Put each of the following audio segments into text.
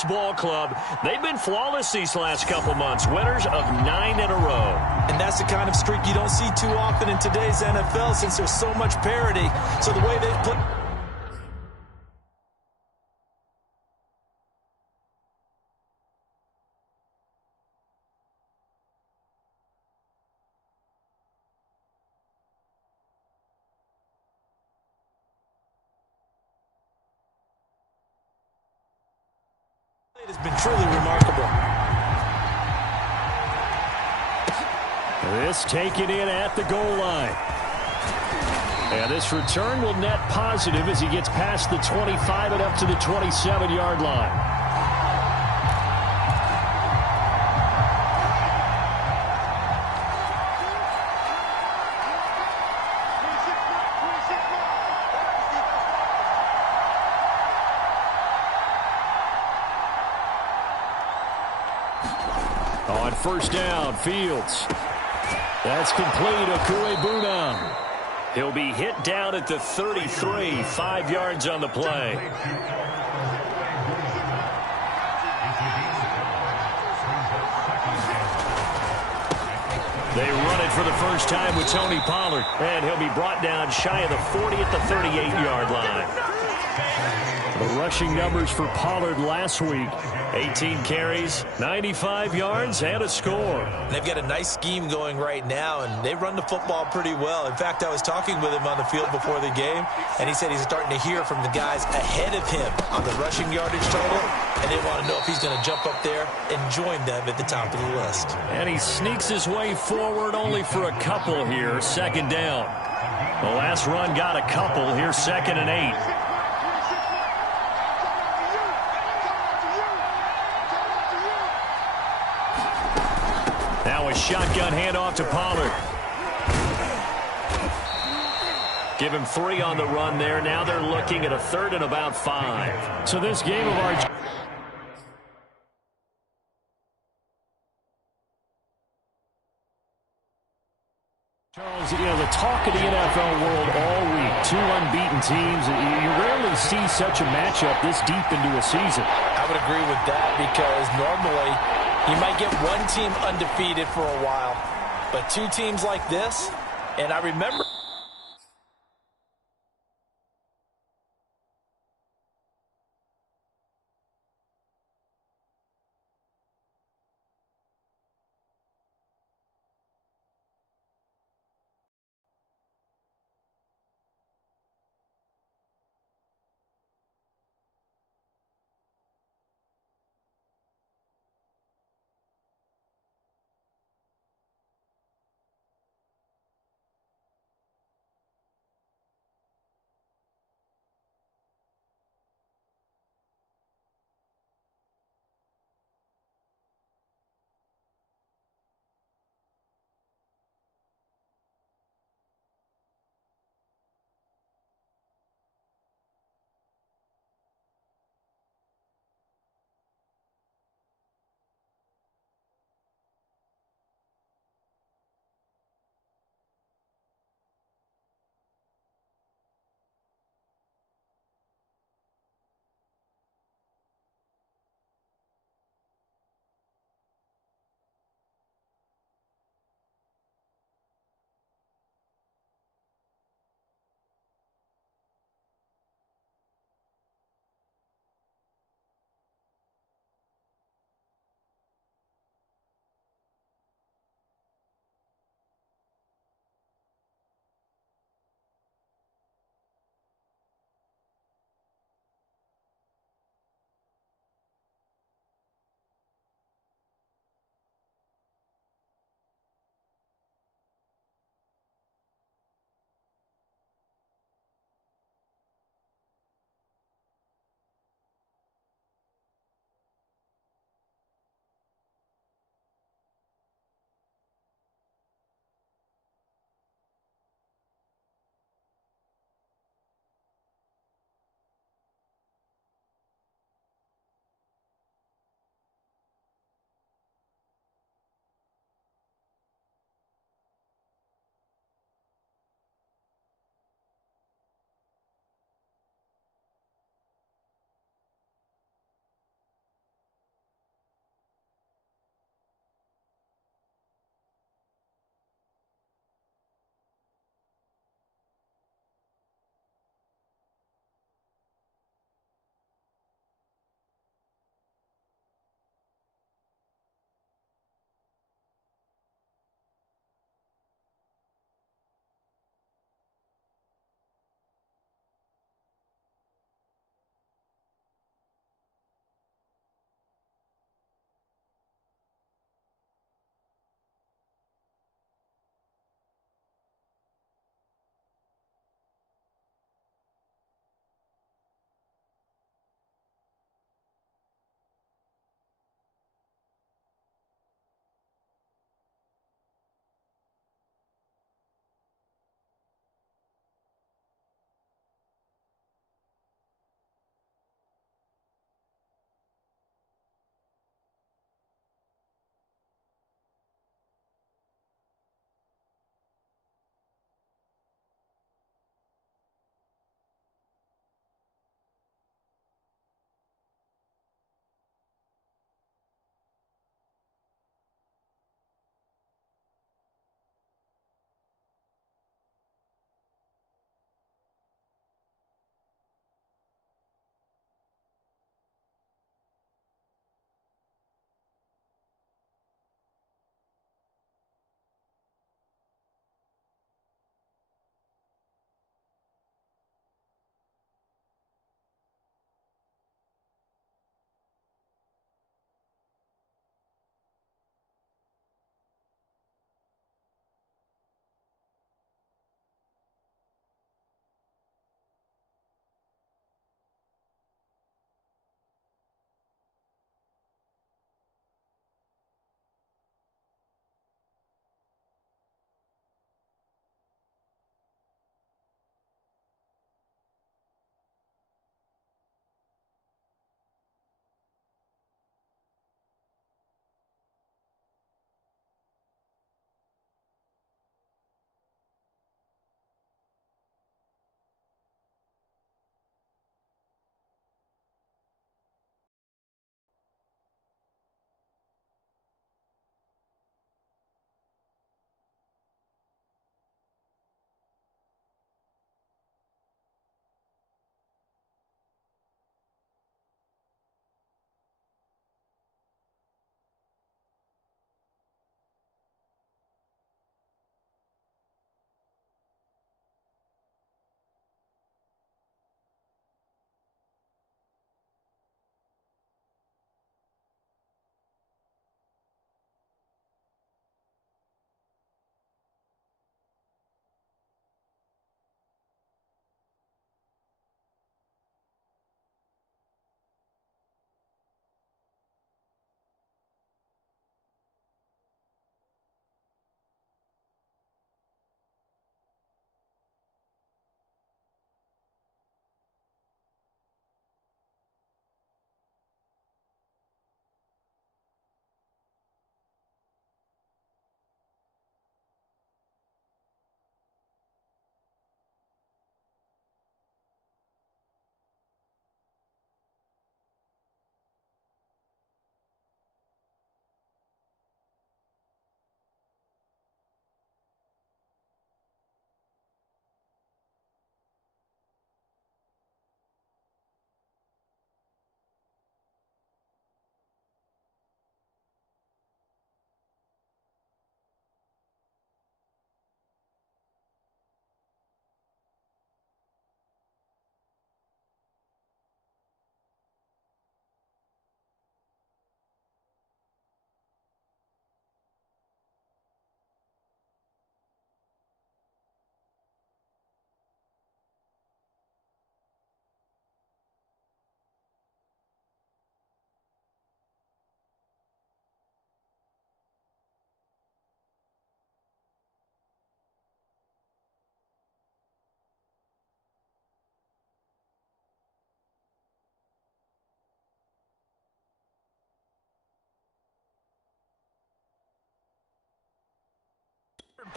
this ball club, they've been flawless these last couple months, winners of 9 in a row. And that's the kind of streak you don't see too often in today's NFL since there's so much parity. So the way they play... It has been truly remarkable. This taken in at the goal line. And this return will net positive as he gets past the 25 and up to the 27-yard line. On first down, Fields. That's complete. Okuebunam. He'll be hit down at the 33, 5 yards on the play. They run it for the first time with Tony Pollard, and he'll be brought down shy of the 40 at the 38-yard line. The rushing numbers for Pollard last week: 18 carries, 95 yards, and a score. They've got a nice scheme going right now, and they run the football pretty well. In fact, I was talking with him on the field before the game, and he said he's starting to hear from the guys ahead of him on the rushing yardage total, and they want to know if he's going to jump up there and join them at the top of the list. And he sneaks his way forward only for a couple here, second down. The last run got a couple. Here's 2nd and 8. Now a shotgun handoff to Pollard. Give him 3 on the run there. Now they're looking at a 3rd and about 5. So this game of our... Charles, you know, the talk of the NFL world all week, 2 unbeaten teams. You rarely see such a matchup this deep into a season. I would agree with that because normally you might get one team undefeated for a while, but 2 teams like this, and I remember...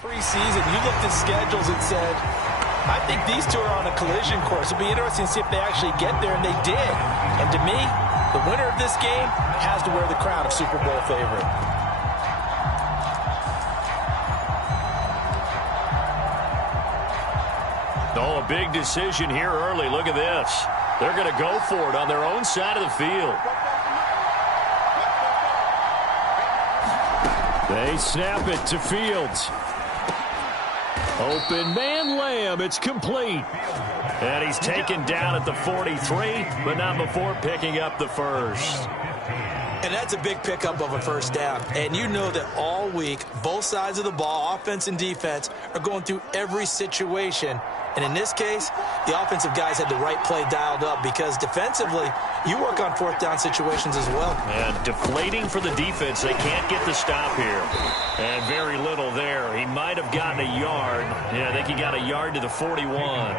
Preseason, you looked at schedules and said, I think these two are on a collision course. It'll be interesting to see if they actually get there, and they did. And to me, the winner of this game has to wear the crown of Super Bowl favorite. Oh, a big decision here early. Look at this. They're going to go for it on their own side of the field. They snap it to Fields. Open man Lamb. It's complete. And he's taken down at the 43, but not before picking up the first. And that's a big pickup of a first down. And you know that all week, both sides of the ball, offense and defense, are going through every situation. And in this case, the offensive guys had the right play dialed up because defensively, you work on fourth down situations as well. And deflating for the defense. They can't get the stop here. And very little there. He might have gotten a yard. Yeah, I think he got a yard to the 41.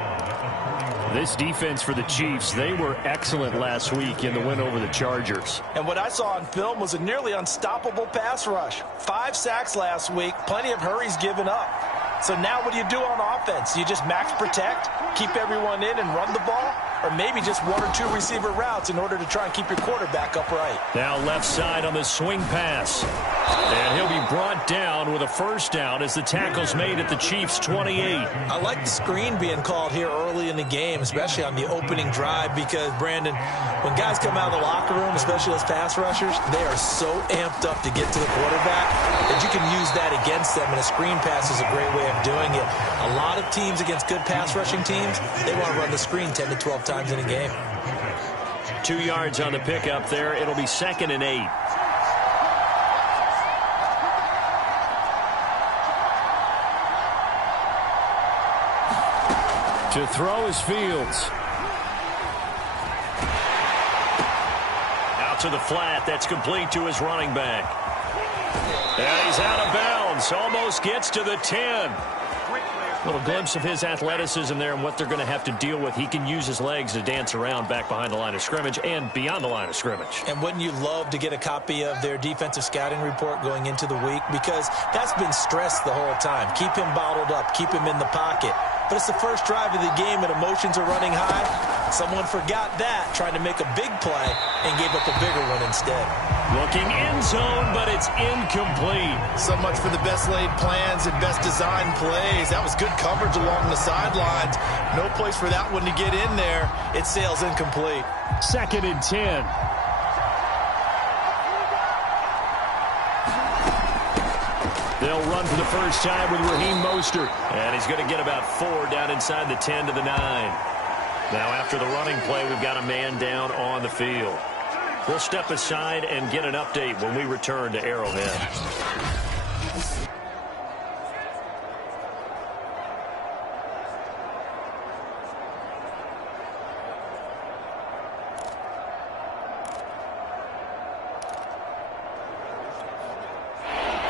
This defense for the Chiefs, they were excellent last week in the win over the Chargers. And what I saw on film was a nearly unstoppable pass rush. 5 sacks last week, plenty of hurries given up. So now what do you do on offense? You just max protect, keep everyone in and run the ball, or maybe just 1 or 2 receiver routes in order to try and keep your quarterback upright. Now left side on the swing pass. And he'll be brought down with a first down as the tackle's made at the Chiefs' 28. I like the screen being called here early in the game, especially on the opening drive, because, Brandon, when guys come out of the locker room, especially those pass rushers, they are so amped up to get to the quarterback that you can use that against them, and a screen pass is a great way of doing it. A lot of teams against good pass rushing teams, they want to run the screen 10 to 12 times in a game. 2 yards on the pickup there. It'll be 2nd and 8. To throw is Fields. Out to the flat. That's complete to his running back. And he's out of bounds. Almost gets to the 10. Little glimpse of his athleticism there and what they're going to have to deal with. He can use his legs to dance around back behind the line of scrimmage and beyond the line of scrimmage. And wouldn't you love to get a copy of their defensive scouting report going into the week? Because that's been stressed the whole time. Keep him bottled up. Keep him in the pocket. But it's the first drive of the game and emotions are running high. Someone forgot that, trying to make a big play, and gave up a bigger one instead. Looking end zone, but it's incomplete. So much for the best laid plans and best designed plays. That was good coverage along the sidelines. No place for that one to get in there. It sails incomplete. 2nd and 10. They'll run for the first time with Raheem Mostert. And he's going to get about 4 down inside the 10 to the 9. Now after the running play, we've got a man down on the field. We'll step aside and get an update when we return to Arrowhead.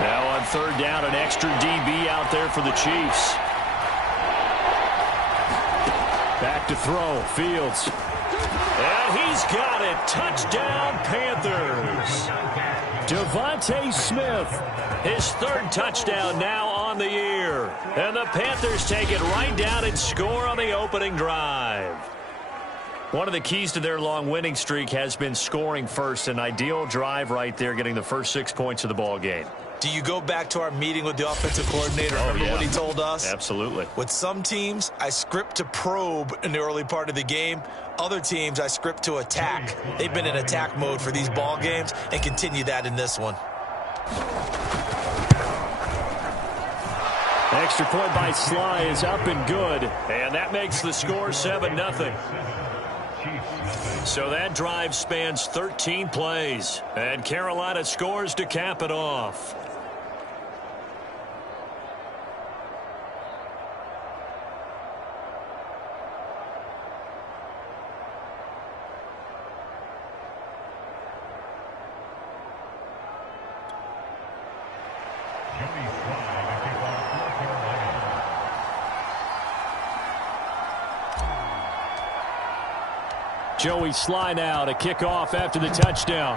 Now on 3rd down, an extra DB out there for the Chiefs. Back to throw, Fields. And he's got it. Touchdown, Panthers. Devontae Smith, his 3rd touchdown now on the year. And the Panthers take it right down and score on the opening drive. One of the keys to their long winning streak has been scoring first. An ideal drive right there, getting the first 6 points of the ball game. Do you go back to our meeting with the offensive coordinator? Remember what he told us? Absolutely. With some teams, I script to probe in the early part of the game. Other teams, I script to attack. They've been in attack mode for these ball games and continue that in this one. Extra point by Sly is up and good. And that makes the score 7-0. So that drive spans 13 plays. And Carolina scores to cap it off. Joey Sly now to kick off after the touchdown.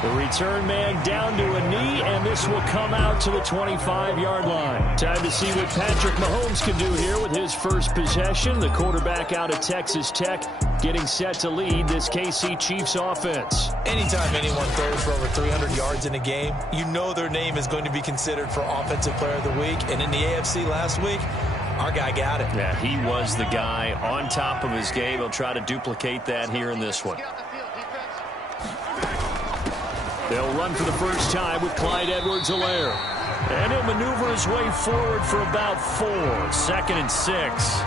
The return man down to a knee, and this will come out to the 25-yard line. Time to see what Patrick Mahomes can do here with his first possession. The quarterback out of Texas Tech getting set to lead this KC Chiefs offense. Anytime anyone throws for over 300 yards in a game, you know their name is going to be considered for Offensive Player of the Week. And in the AFC last week, our guy got it. Yeah, he was the guy on top of his game. He'll try to duplicate that here in this one. They'll run for the first time with Clyde Edwards-Helaire. And he'll maneuver his way forward for about 4. 2nd and 6.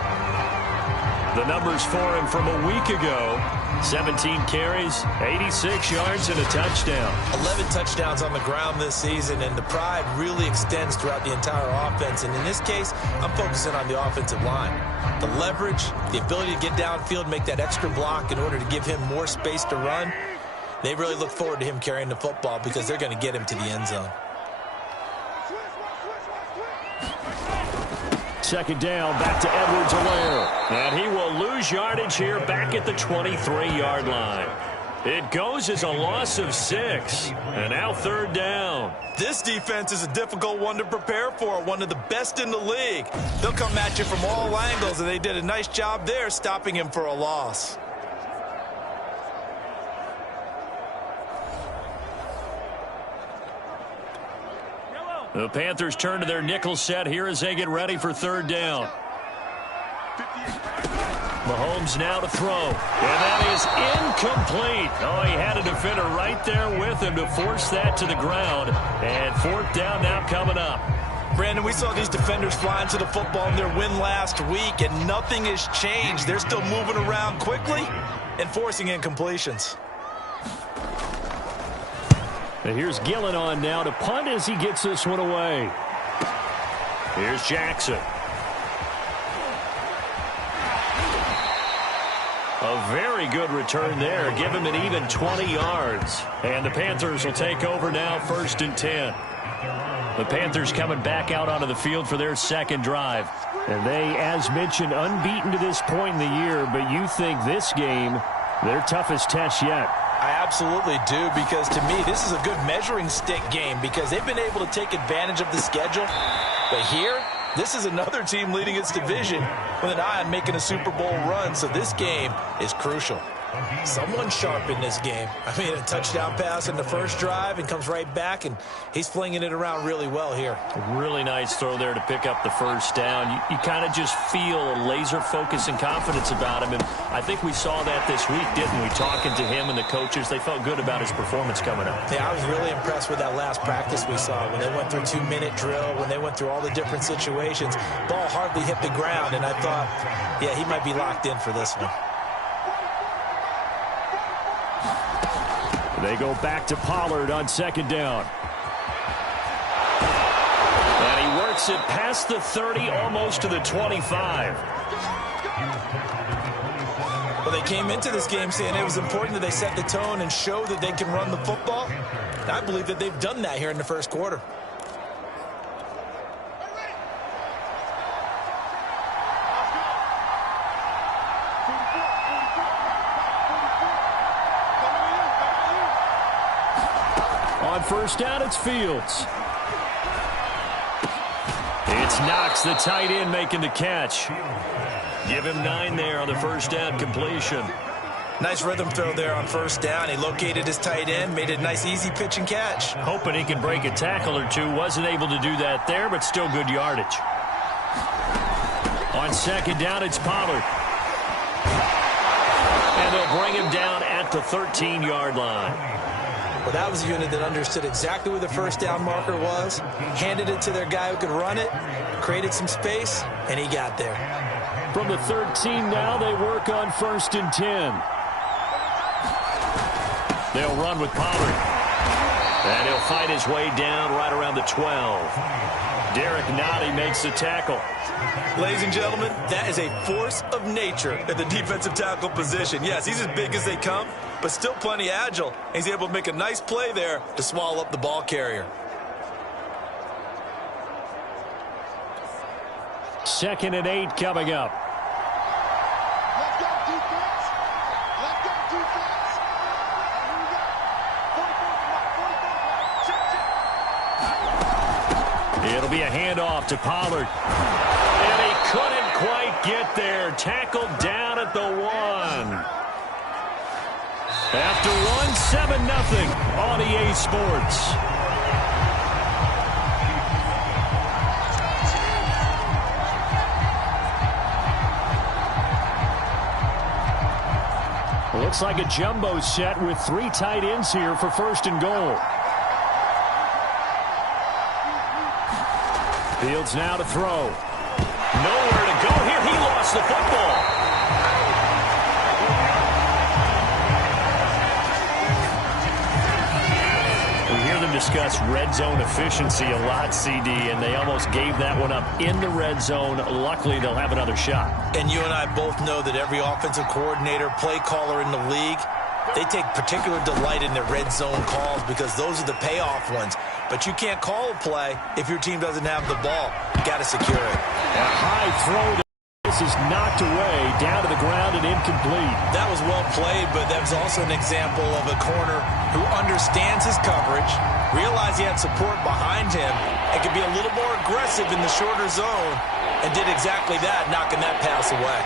The numbers for him from a week ago: 17 carries, 86 yards, and a touchdown. 11 touchdowns on the ground this season, and the pride really extends throughout the entire offense. And in this case, I'm focusing on the offensive line. The leverage, the ability to get downfield, make that extra block in order to give him more space to run. They really look forward to him carrying the football because they're going to get him to the end zone. 2nd down, back to Edwards-Helaire. And he will lose yardage here back at the 23-yard line. It goes as a loss of 6. And now 3rd down. This defense is a difficult one to prepare for, one of the best in the league. They'll come at you from all angles, and they did a nice job there stopping him for a loss. The Panthers turn to their nickel set here as they get ready for 3rd down. Mahomes now to throw. And that is incomplete. Oh, he had a defender right there with him to force that to the ground. And 4th down now coming up. Brandon, we saw these defenders flying to the football in their win last week, and nothing has changed. They're still moving around quickly and forcing incompletions. And here's Gillen on now to punt as he gets this one away. Here's Jackson. A very good return there. Give him an even 20 yards. And the Panthers will take over now, 1st and 10. The Panthers coming back out onto the field for their 2nd drive. And they, as mentioned, unbeaten to this point in the year, but you think this game, their toughest test yet. I absolutely do, because to me, this is a good measuring stick game because they've been able to take advantage of the schedule. But here, this is another team leading its division with an eye on making a Super Bowl run, so this game is crucial. Someone sharp in this game. I mean, a touchdown pass in the first drive and comes right back, and he's flinging it around really well here. Really nice throw there to pick up the 1st down. You kind of just feel a laser focus and confidence about him, and I think we saw that this week, didn't we? Talking to him and the coaches, they felt good about his performance coming up. Yeah, I was really impressed with that last practice we saw when they went through 2-minute drill, when they went through all the different situations. Ball hardly hit the ground, and I thought, yeah, he might be locked in for this one. They go back to Pollard on 2nd down. And he works it past the 30, almost to the 25. Well, they came into this game saying it was important that they set the tone and show that they can run the football. And I believe that they've done that here in the 1st quarter. On 1st down, it's Fields. It's Knox, the tight end, making the catch. Give him 9 there on the 1st down completion. Nice rhythm throw there on 1st down. He located his tight end, made it a nice, easy pitch and catch. Hoping he could break a tackle or two. Wasn't able to do that there, but still good yardage. On 2nd down, it's Pollard. And they'll bring him down at the 13-yard line. Well, that was a unit that understood exactly where the 1st down marker was, handed it to their guy who could run it, created some space, and he got there. From the 13 now, they work on 1st and 10. They'll run with Pollard. And he'll fight his way down right around the 12. Derek Nottie makes the tackle. Ladies and gentlemen, that is a force of nature at the defensive tackle position. Yes, he's as big as they come, but still plenty agile. He's able to make a nice play there to swallow up the ball carrier. 2nd and 8 coming up. Let's go, defense. Let's go, defense. be a handoff to Pollard. And he couldn't quite get there. Tackled down at the 1. After one, 7-0 on EA Sports. Looks like a jumbo set with 3 tight ends here for 1st and goal. Fields now to throw. Nowhere to go here. He lost the football. We hear them discuss red zone efficiency a lot, CD, and they almost gave that one up in the red zone. Luckily, they'll have another shot. And you and I both know that every offensive coordinator, play caller in the league, they take particular delight in their red zone calls because those are the payoff ones. But you can't call a play if your team doesn't have the ball. You got to secure it. A high throw. This is knocked away, down to the ground and incomplete. That was well played, but that was also an example of a corner who understands his coverage, realized he had support behind him, and could be a little more aggressive in the shorter zone, and did exactly that, knocking that pass away.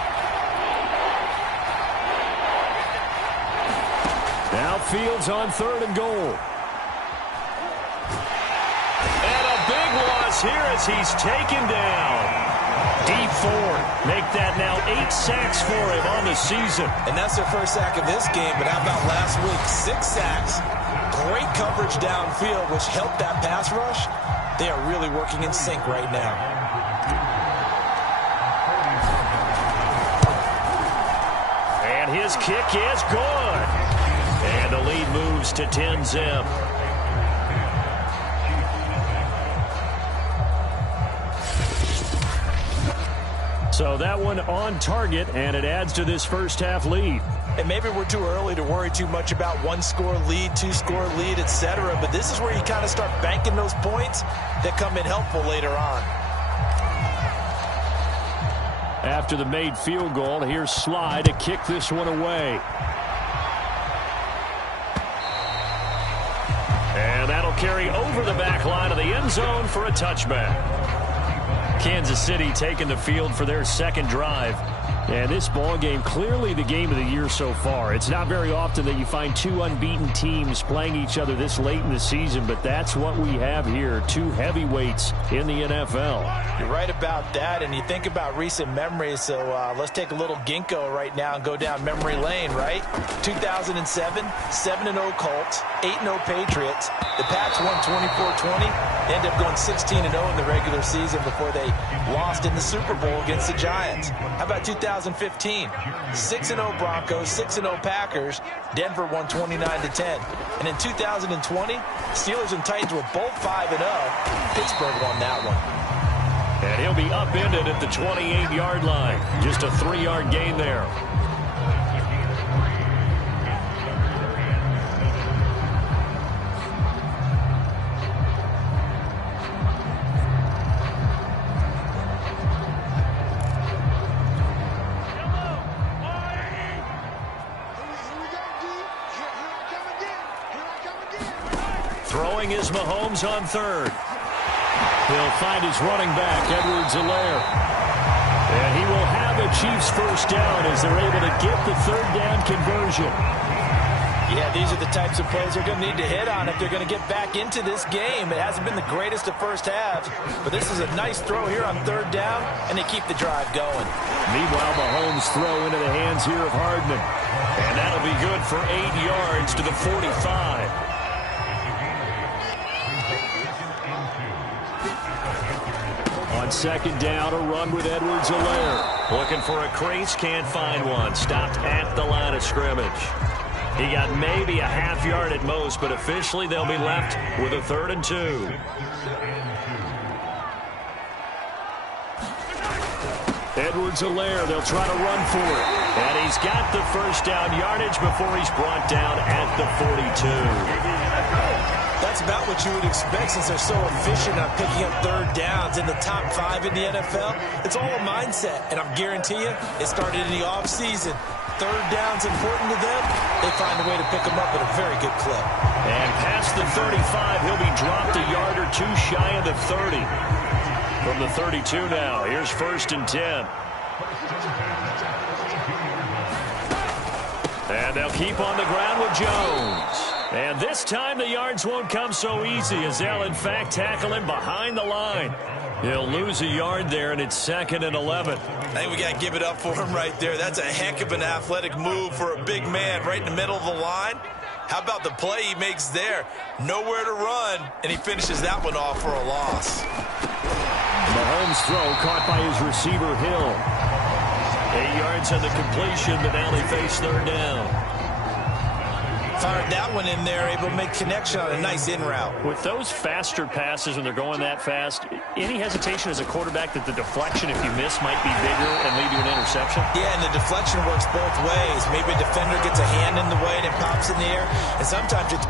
Now Fields on 3rd and goal. And a big loss here as he's taken down. Deep 4. Make that now 8 sacks for him on the season. And that's their first sack of this game, but how about last week? 6 sacks. Great coverage downfield, which helped that pass rush. They are really working in sync right now. And his kick is good. And the lead moves to 10-zip. So that one on target, and it adds to this first half lead. And maybe we're too early to worry too much about 1-score lead, 2-score lead, etc. But this is where you kind of start banking those points that come in helpful later on. After the made field goal, here's Sly to kick this one away. And that'll carry over the back line of the end zone for a touchback. Kansas City taking the field for their second drive. And this ball game, clearly the game of the year so far. It's not very often that you find 2 unbeaten teams playing each other this late in the season, but that's what we have here, 2 heavyweights in the NFL. You're right about that, and you think about recent memories, so let's take a little ginkgo right now and go down memory lane, right? 2007, 7-0 Colts, 8-0 Patriots. The Pats won 24-20. They ended up going 16-0 in the regular season before they lost in the Super Bowl against the Giants. How about 2015? 6-0 Broncos, 6-0 Packers. Denver won 29-10. And in 2020, Steelers and Titans were both 5-0. Pittsburgh won that one. And he'll be upended at the 28-yard line. Just a 3-yard gain there. Throwing is Mahomes on 3rd. He'll find his running back, Edwards-Helaire. And he will have a Chiefs first down as they're able to get the 3rd down conversion. Yeah, these are the types of plays they're going to need to hit on if they're going to get back into this game. It hasn't been the greatest of first halves, but this is a nice throw here on 3rd down, and they keep the drive going. Meanwhile, Mahomes throw into the hands here of Hardman. And that'll be good for 8 yards to the 45. On 2nd down, a run with Edwards-Helaire. Looking for a crease, can't find one. Stopped at the line of scrimmage. He got maybe a half yard at most, but officially they'll be left with a 3rd and 2. Edwards-Helaire, they'll try to run for it. And he's got the first down yardage before he's brought down at the 42. That's about what you would expect since they're so efficient on picking up 3rd downs in the top 5 in the NFL. It's all a mindset, and I guarantee you it started in the offseason. 3rd down's important to them. They find a way to pick them up at a very good clip. And past the 35, he'll be dropped a yard or 2 shy of the 30. From the 32 now, here's 1st and 10. And they'll keep on the ground with Jones. And this time the yards won't come so easy as they'll, in fact, tackle him behind the line. He'll lose a yard there, and it's 2nd and 11. I think we got to give it up for him right there. That's a heck of an athletic move for a big man right in the middle of the line. How about the play he makes there? Nowhere to run, and he finishes that one off for a loss. Mahomes' throw caught by his receiver, Hill. 8 yards on the completion, but now they face 3rd down. Fired that one in there, able to make connection on a nice in route. With those faster passes when they're going that fast, any hesitation as a quarterback that the deflection, if you miss, might be bigger and lead to an interception? Yeah, and the deflection works both ways. Maybe a defender gets a hand in the way and it pops in the air, and sometimes it's